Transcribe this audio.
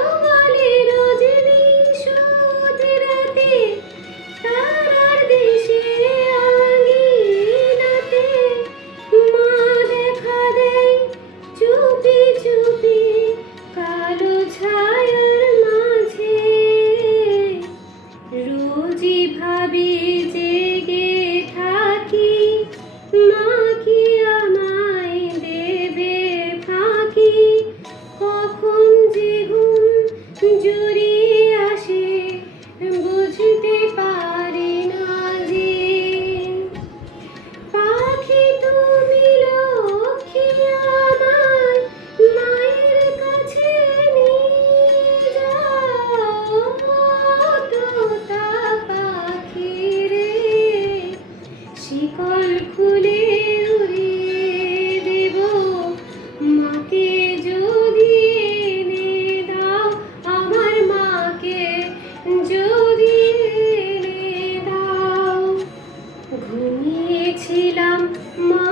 সকালে রজনী শোধ রাতে তারার দেশে আঙিনাতে মা দেখা দেয় চুপি চুপি কালো ছায়ার মাঝে। রোজই ভাবি জেগে থাকি মা কি আমায় দেবে ফাঁকি। কখন যে ঘুম জড়িয়ে আসে বুঝতে পারি না যে। পাখি তুমি লক্ষ্মী আমার মায়ের কাছে নিয়ে যাও। তোতা পাখি রে শিকল খুলে উড়িয়ে দেব মাকে যদি এনে দাও। আমার মাকে যদি এনে দাও। ঘুমিয়েছিলাম মা